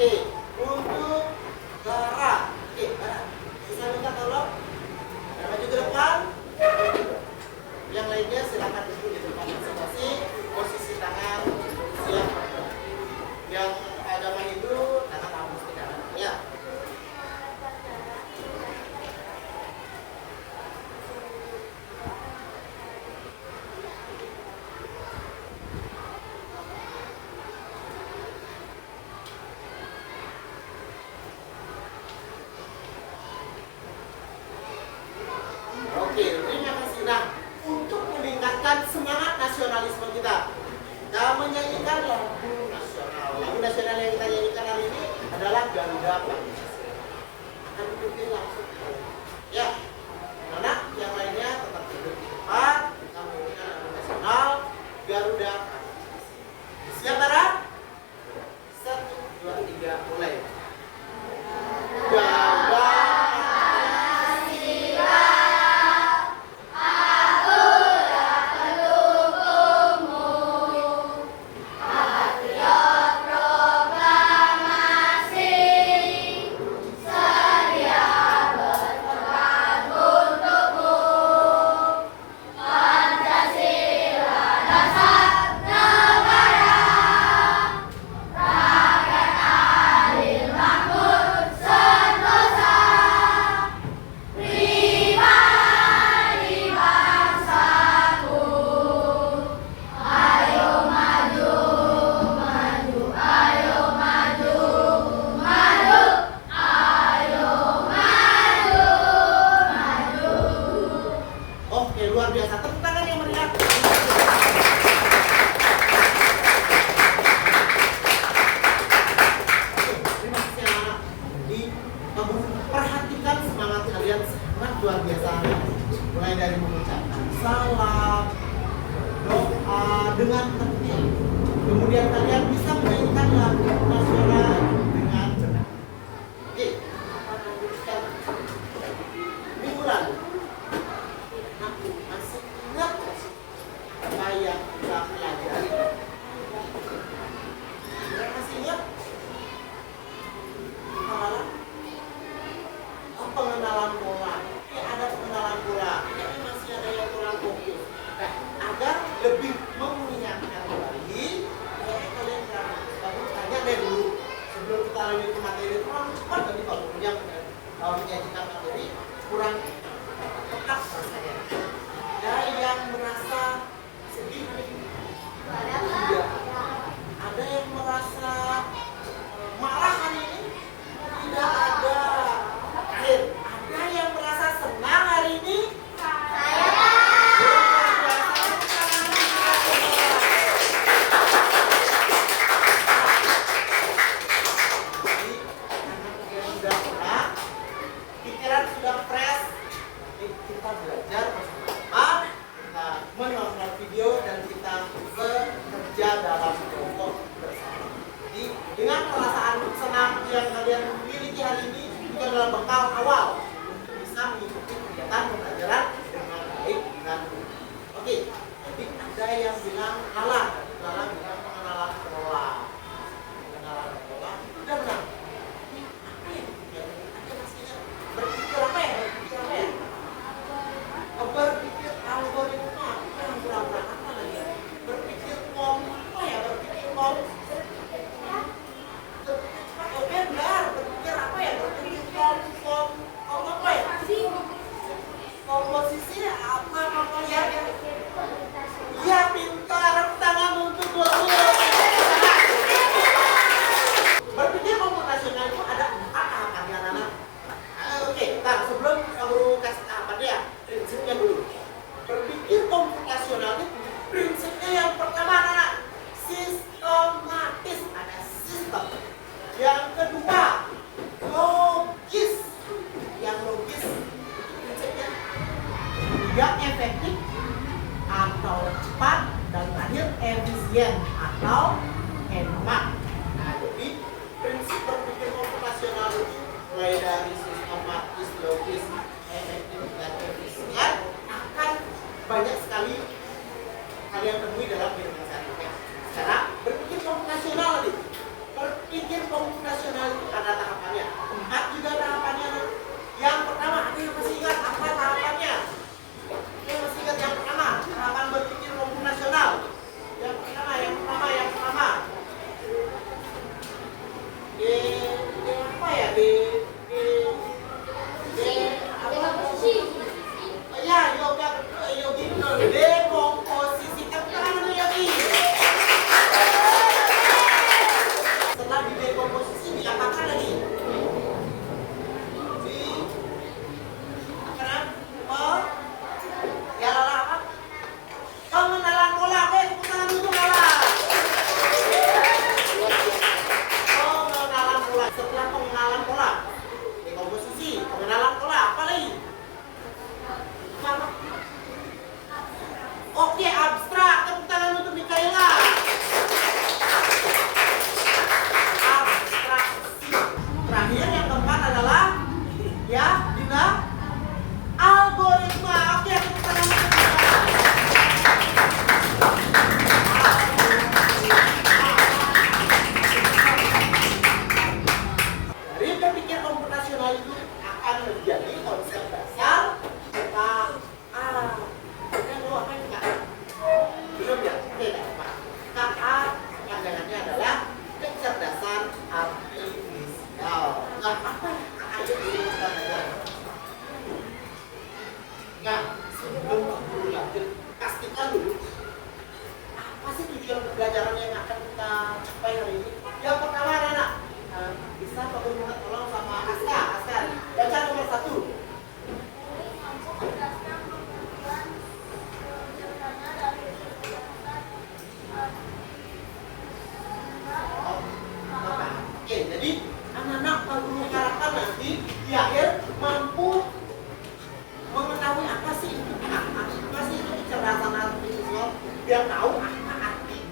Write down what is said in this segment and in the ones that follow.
Oke, untuk Bara. Oke, Bara. Bisa minta tolong maju ke depan. Yang lainnya silakan duduk di depan masing-masing. Posisi tangan siap. Yang agama Hindu, tangan hapus di kanan. Ya. Oke, terima kasih. Nah, untuk meningkatkan semangat nasionalisme kita menyanyikan lagu nasional. Lagu nasional yang kita nyanyikan hari ini adalah Garuda Pancasila. Akan dipimpin langsung. Ya, mana yang lainnya tetap duduk di depan. Kita menyanyikan lagu nasional Garuda Pancasila. Siap, Bara? 1, 2, 3, mulai. Garuda luar biasa. Tepuk tangan yang meriah. Terima kasih anak-anak. Jadi kamu perhatikan semangat kalian sangat luar biasa. Mulai dari mengucapkan salam, doa dengan tertib. Kemudian kalian bisa menyanyikan lagu nasional dengan benar. Oke, minggu lalu masih ingat apa yang kita pelajari? Masih ingat? Pengenalan pola. Ada pengenalan pola. Ini masih ada yang kurang fokus. Nah, agar lebih mengingatkan lagi, kalian tanya deh dulu sebelum kita lanjut ke materi. Terlalu cepat tadi kalau yang menyajikan materi kurang tepat rasanya. Ada yang merasa sedih, tidak. Ada yang merasa marah hari ini, tidak ada. Ada yang merasa senang hari ini? Pikiran sudah fresh. Kita belajar bersama, kita menonton video dan kita bekerja dalam kelompok bersama. Jadi dengan perasaan senang yang kalian miliki hari ini, itu adalah bekal awal untuk bisa mengikuti kegiatan pembelajaran dengan baik dengan baik. Oke, jadi ada yang bilang Lala bilang pengenalan pola. Pengenalan pola itu udah benar. Apa ya? Berpikir apa ya? Berpikir algoritma apa yang berapa lagi? Berpikir apa ya? Berpikir Oke, benar. Berpikir apa ya? Berpikir Jadi anak-anak kalau guru karakter nanti di akhir mampu mengetahui apa sih itu kecerdasan artifisial, biar tahu apa arti.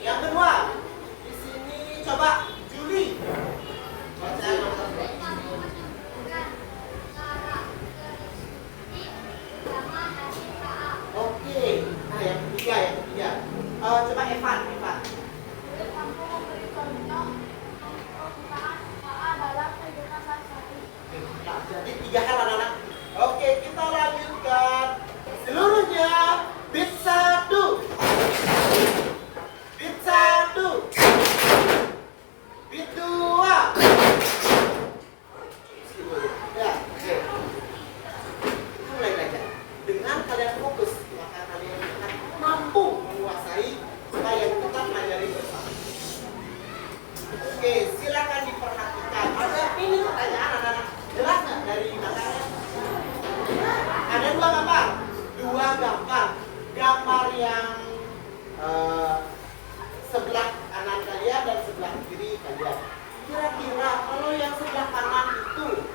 Yang kedua, di sini coba Juli baca nomor oke, nah yang ketiga coba Evan. Nah, jadi 3 hal anak-anak. Oke, kita lanjutkan seluruhnya. Beat 1, beat 1, beat 2. Ya, oke. Mulai belajar. Dengan kalian fokus, maka kalian akan mampu menguasai apa yang kita pelajari bersama. Oke, silakan diperhatikan. Ada ini pertanyaan anak-anak. Jelas nggak dari belakangnya? Ada 2 gambar. 2 gambar. Gambar yang sebelah kanan kalian dan sebelah kiri kalian. Kira-kira kalau yang sebelah kanan itu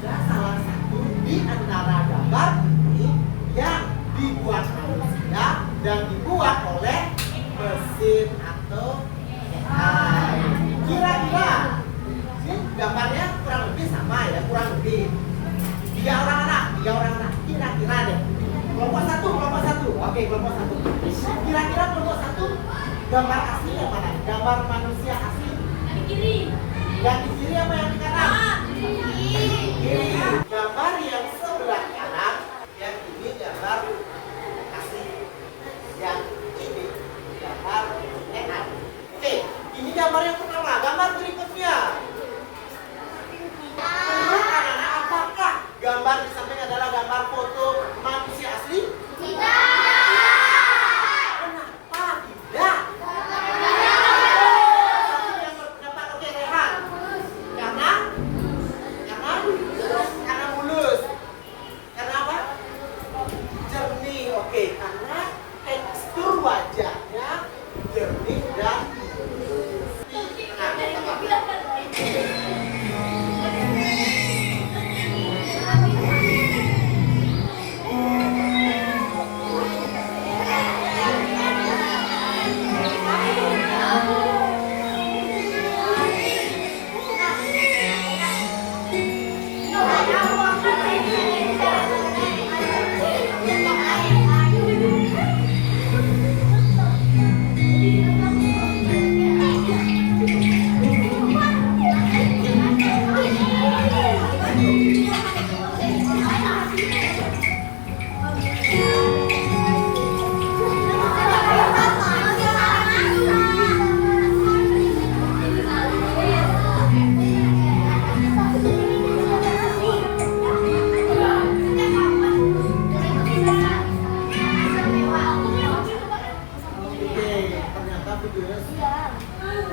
ada salah satu di antara gambar ini yang dibuat manusia dan dibuat oleh mesin atau AI. Kira-kira ini gambarnya kurang lebih sama ya, kurang lebih 3 orang anak. Kira-kira deh. Kelompok 1. Oke, kelompok 1. Kira-kira kelompok 1 gambar asli yang mana? Gambar manusia asli. Yang di kiri. Yang di kiri apa yang di kanan? Kiri. Gambar yang sebelah kanan, yang ini gambar asli. Yang ini gambar AI. Oke, ini gambar yang pertama. Gambar berikutnya. Menurut anak-anak, apakah gambar di samping adalah gambar foto manusia asli? Tidak. Kenapa tidak? Yang berpendapat oke, Rehan. Karena mulus. Karena apa? Jernih. Oke, karena tekstur wajahnya jernih dan mulus.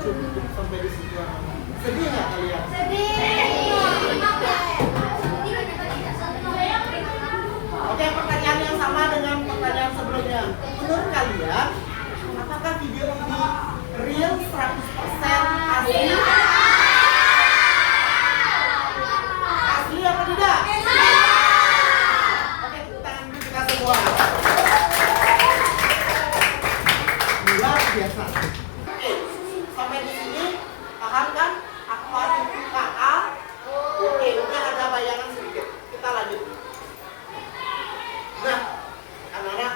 Cukup sampai di situ. Sedih nggak kalian? Oke, pertanyaan yang sama dengan pertanyaan sebelumnya. Menurut kalian, apakah video ini real 100% asli? Asli apa tidak? Oke, tepuk tangan dulu kita semua. Luar biasa. Oke, sampai di sini paham kan? Apa itu KA? Oke, udah ada bayangan sedikit. Kita lanjut. Nah, anak-anak,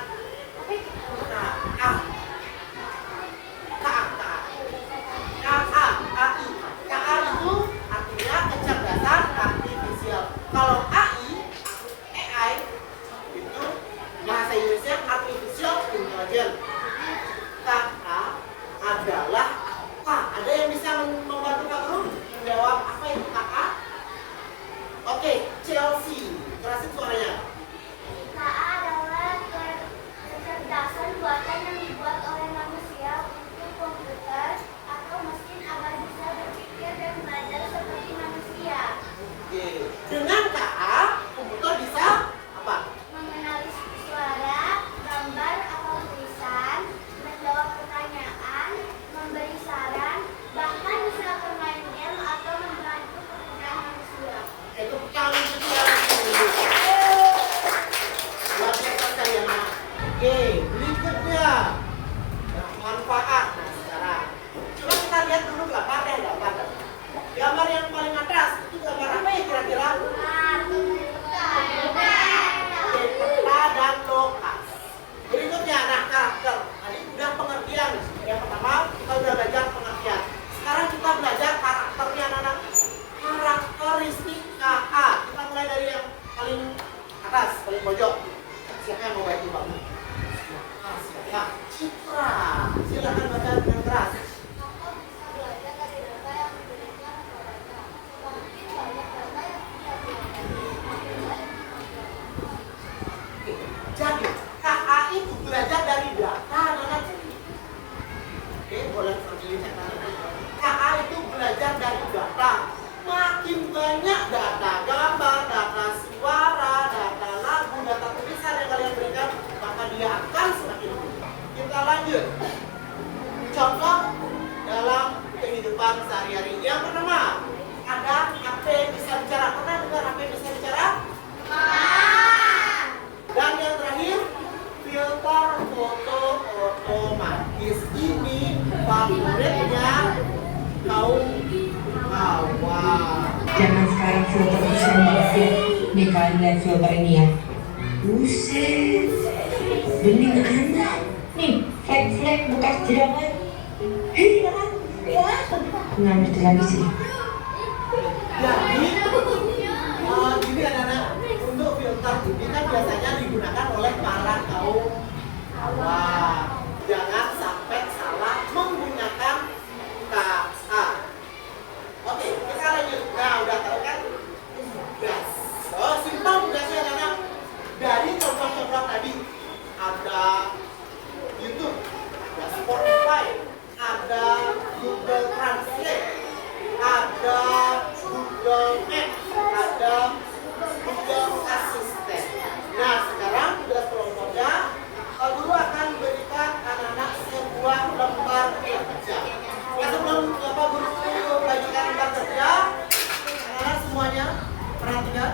KA itu artinya kecerdasan artifisial. Kalau AI itu bahasa Inggrisnya artificial intelligence. KA adalah apa? Ada yang bisa membantu Kak Guru menjawab apa itu KA? Oke, Chelsea, kerasin suaranya. KA adalah kecerdasan buatan yang dibuat oleh manusia untuk komputer atau mesin agar bisa berpikir dan belajar seperti manusia. Oke, dengan KA komputer bisa apa? Mengenali suara, gambar atau tulisan, menjawab pertanyaan, memberi saran, bahkan bisa bermain game Zaman sekarang filter itu sering banget ya. Nih kalian lihat filter ini ya. Buset, bening anak. Nih, flek-flek bekas jerawat. Hei, kan? Ya, nggak ngerti lagi sih. Jadi, gini anak-anak, untuk filter ini kan biasanya digunakan oleh para kaum awam. Jangan sampai salah menggunakan KA. Oke, kita lanjut. Nah, udah tahu kan? Gas. Oh, simpel gasnya anak-anak. Dari contoh-contoh tadi ada YouTube, ada Spotify, ada Google Translate, ada Google Maps, ada Google Assistant. Nah, sekarang tugas kelompoknya, Pak Guru akan berikan anak-anak sebuah lembar kerja. Nah, sebelum Pak Guru bagikan lembar kerja, anak-anak semuanya perhatikan.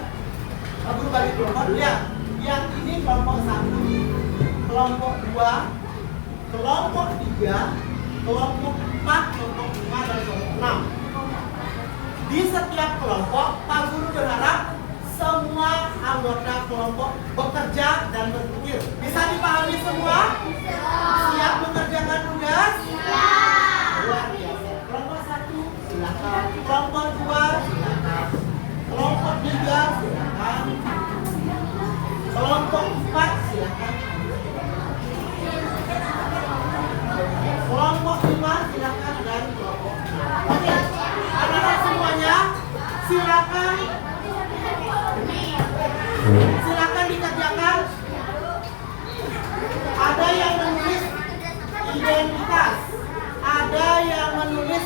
Pak Guru bagi kelompok dulu ya. Yang ini kelompok 1, kelompok 2, kelompok 3, kelompok 4, kelompok 5, dan kelompok 6. Di setiap kelompok, Pak Guru berharap semua anggota kelompok bekerja dan berpikir. Bisa dipahami semua? Siap mengerjakan tugas? Luar biasa. Kelompok 1, silakan. Kelompok 2, silakan. Kelompok 3, silakan. Kelompok 4, silakan. Kelompok 5, silakan. Dan kelompok 6. Oke, anak-anak semuanya silakan. Silakan dikerjakan. Ada yang menulis identitas, ada yang menulis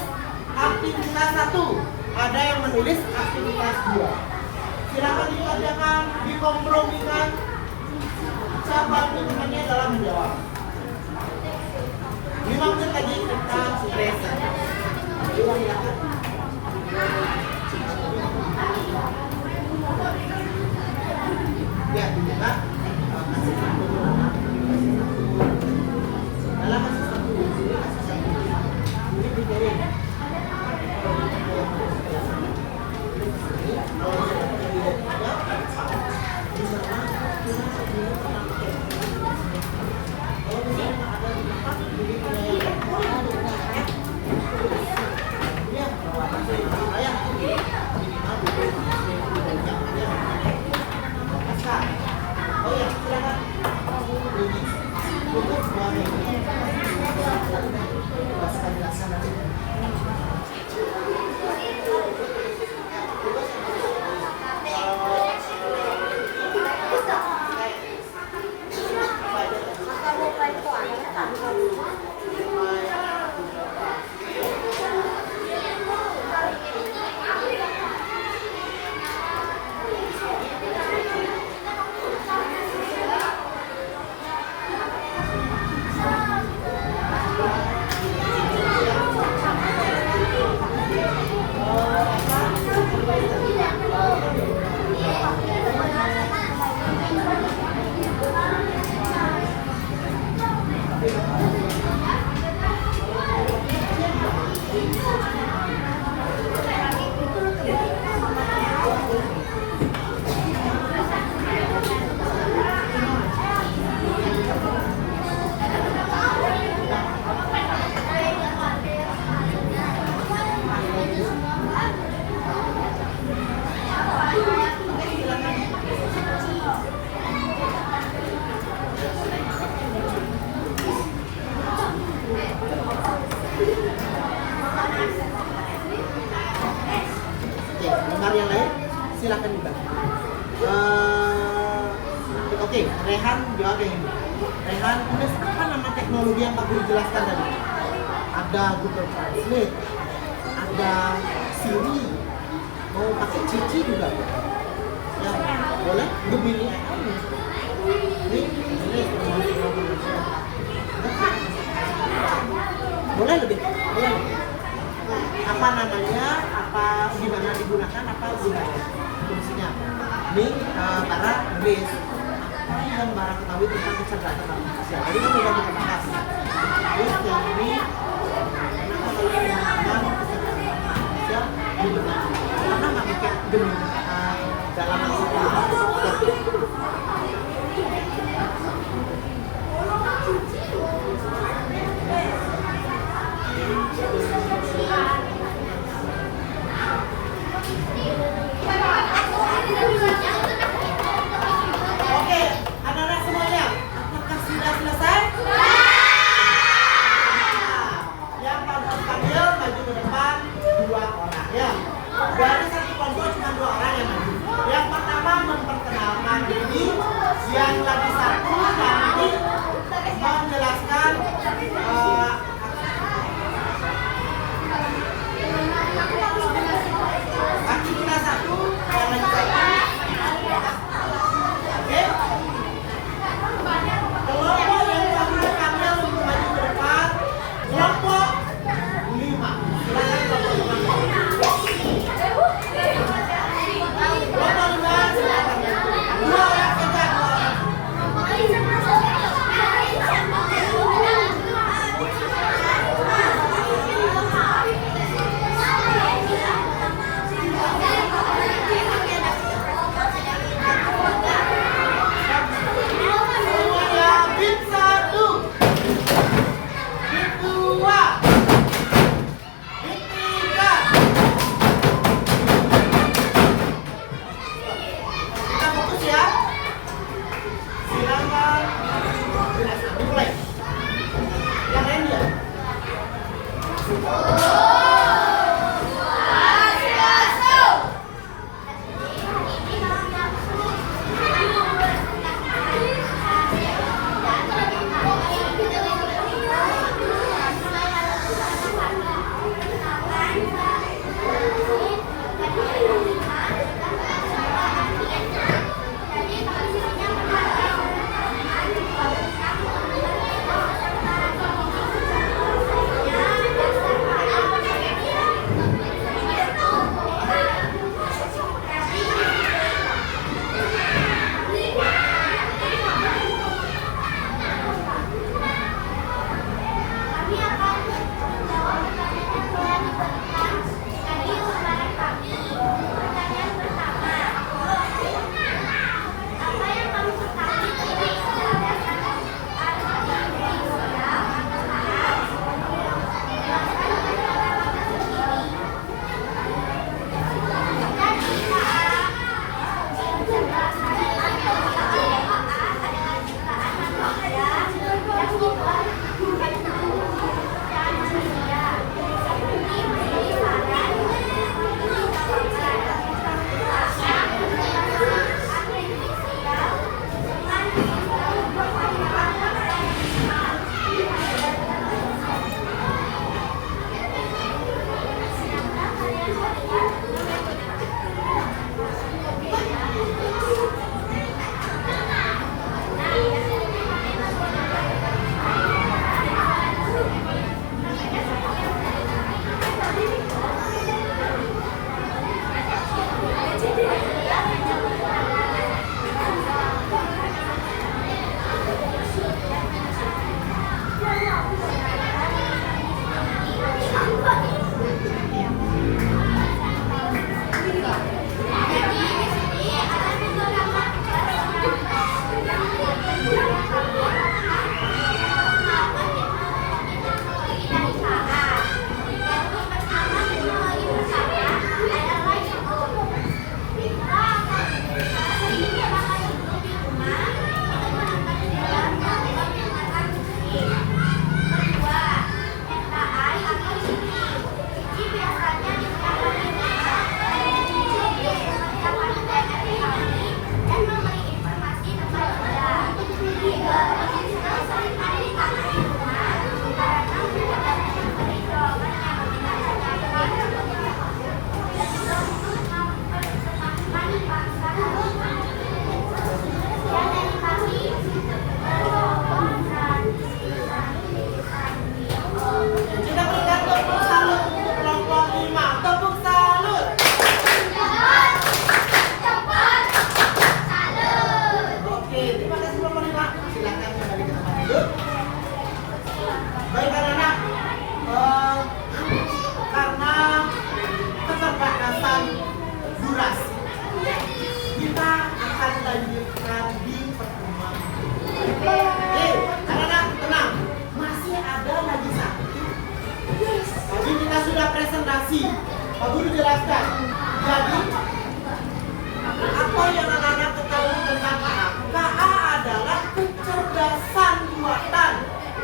aktivitas 1, ada yang menulis aktivitas 2. Silakan dikerjakan, dikompromikan. Siapa pilihannya dalam menjawab. 5 menit lagi kita present. Silakan. Ya, kita kasih satu dulu. Dalam kasih satu di sini, kasih satu. Ini dikirim. silakan dibantu. Oke, Rehan jawab yang ini. Rehan, udah apa nama teknologi yang Pak Guru jelaskan tadi? Ada Google Translate, ada Siri, mau pakai Cici juga. Ya, boleh? Gemini. Ini boleh lebih, boleh. Apa namanya, apa gimana digunakan, apa gunanya, fungsinya. Ini para Inggris yang barang ketahui tentang kecerdasan artifisial. Jadi kan udah kita bahas. Terus yang ini kenapa kalau menggunakan kecerdasan artifisial gimana? Karena nggak pakai demi dalam Oke, anak-anak semuanya, apakah sudah selesai? Yang paling panggil maju ke depan 2 orang ya. Dari satu kelompok cuma 2 orang yang maju. Yang pertama memperkenalkan diri, yang lagi satu nanti menjelaskan aktivitas satu yang lagi satu. Oke. Kelompok yang panggil panggil untuk maju ke depan, kelompok 5. Silakan kelompok 5. 2 orang saja, 2 orang. Semuanya bit 1, bit 2, bit 3. Kita fokus ya. Silakan dimulai. Yang lain ya. Kami akan menjawab pertanyaan yang telah diberikan tadi kemarin pagi. Pertanyaan pertama, apa yang kamu ketahui tentang kecerdasan artifisial atau AI? Jelaskan dengan kata sendiri. Jadi kecerdasan artifisial atau AI adalah ciptaan manusia yang dibuat Pak Guru jelaskan. Jadi apa yang anak-anak ketahui tentang KA? KA adalah kecerdasan buatan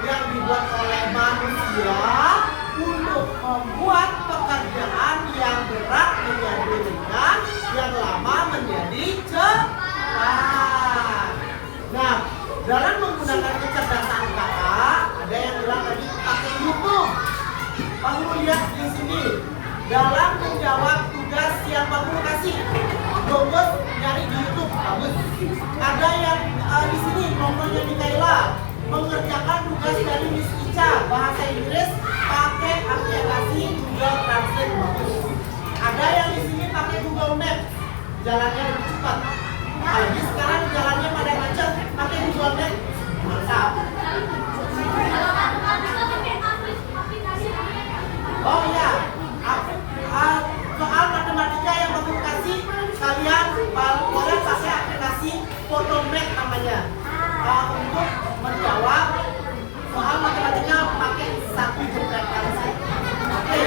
yang dibuat oleh manusia untuk membuat pekerjaan yang berat menjadi ringan, yang lama menjadi cepat. Nah, dalam menggunakan kecerdasan KA, ada yang bilang tadi pakai YouTube. Pak Guru lihat di sini, dalam menjawab tugas yang Pak Guru kasih, bagus nyari di YouTube, bagus. Ada yang di sini nomornya Mikaela mengerjakan tugas dari Miss Ica bahasa Inggris pakai aplikasi Google Translate, bagus. Ada yang di sini pakai Google Maps, jalannya lebih cepat. Apalagi sekarang jalannya pada macet, pakai Google Maps, mantap. Oh iya, soal matematika yang Pak Guru kasih, kalian boleh pakai aplikasi Photomath namanya untuk menjawab soal matematika pakai satu jepretan saja. Oke,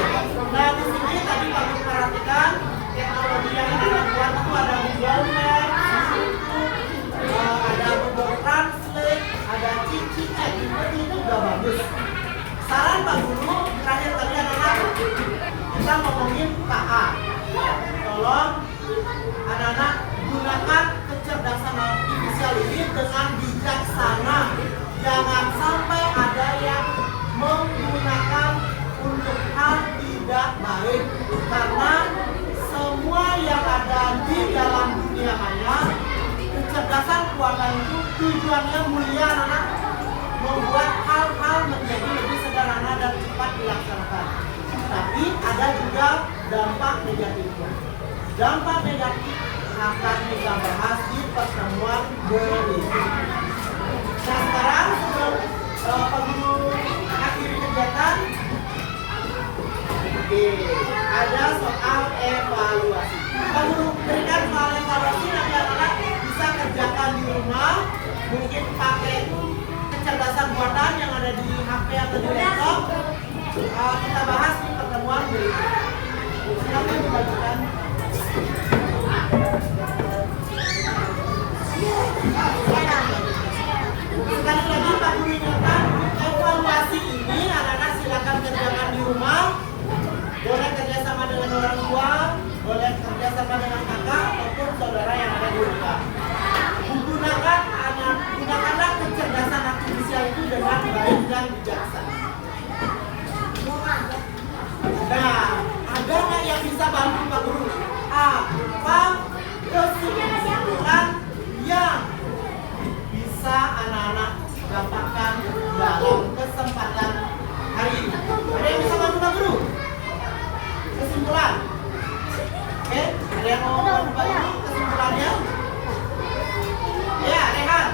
nah di sini tadi Pak Guru perhatikan teknologi yang kita buat itu ada Google Maps, ada Google Translate, ada Cici Chat, itu udah bagus. Saran Pak Guru terakhir tadi anak-anak, kita ngomongin KA. Tolong anak-anak gunakan kecerdasan artifisial ini dengan bijaksana. Jangan sampai ada yang menggunakan untuk hal tidak baik, karena semua yang ada di dalam dunia maya, kecerdasan buatan itu tujuannya mulia, anak-anak, membuat hal-hal menjadi lebih sederhana dan cepat dilaksanakan. Tapi ada juga dampak negatifnya. Dampak negatif akan kita bahas di pertemuan berikutnya. Nah sekarang sebelum Pak Guru akhiri kegiatan, oke, ada soal evaluasi. Pak Guru berikan soal evaluasi, nanti anak-anak bisa kerjakan di rumah, mungkin pakai kecerdasan buatan yang ada di HP atau di laptop. Kita bahas di pertemuan berikutnya. Silakan dibagikan. Sekali lagi Pak Guru ingatkan, evaluasi ini anak-anak silakan kerjakan di rumah. Boleh kerjasama dengan orang tua, boleh kerjasama dengan kakak ataupun saudara yang ada di rumah. Gunakanlah kecerdasan artifisial itu dengan baik dan bijaksana. Nah, ada nggak yang bisa bantu Pak Guru? Apa kesimpulan yang bisa anak-anak dapatkan dalam kesempatan hari ini? Ada yang bisa bantu Pak Guru? Kesimpulan? Oke, ada yang mau bantu Pak Guru kesimpulannya? Ya, Rehan.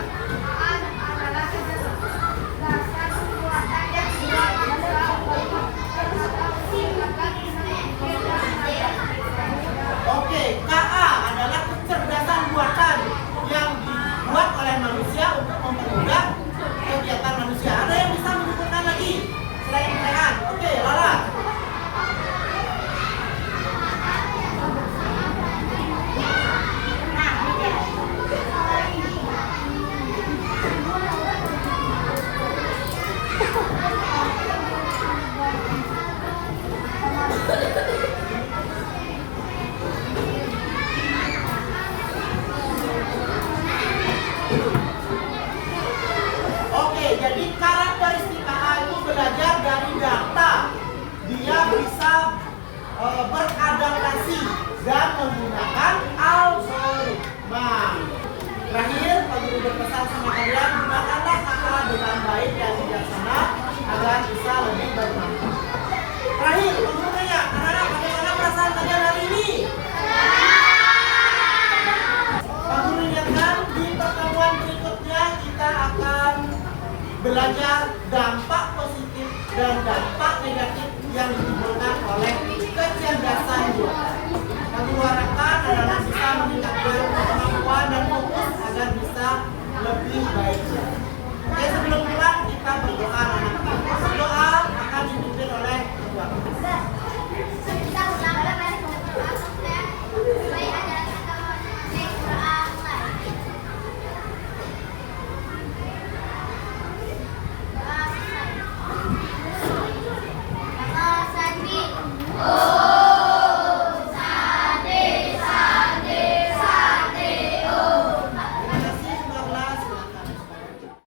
Oke, KA adalah kecerdasan buatan yang dibuat oleh manusia untuk mempermudah kegiatan manusia. Ada yang bisa menyebutkan lagi selain Rehan? Oke, Lala. Oke, jadi karakteristik KA itu belajar dari data. Dia bisa beradaptasi dan menggunakan algoritma. Terakhir, Pak Guru berpesan sama kalian, gunakanlah KA dengan baik dan bijaksana agar bisa lebih bermanfaat. Terakhir, Pak Guru tanya, anak-anak bagaimana perasaan kalian hari ini? Pak Guru ingatkan, di pertemuan berikutnya kita akan belajar dampak positif dan dampak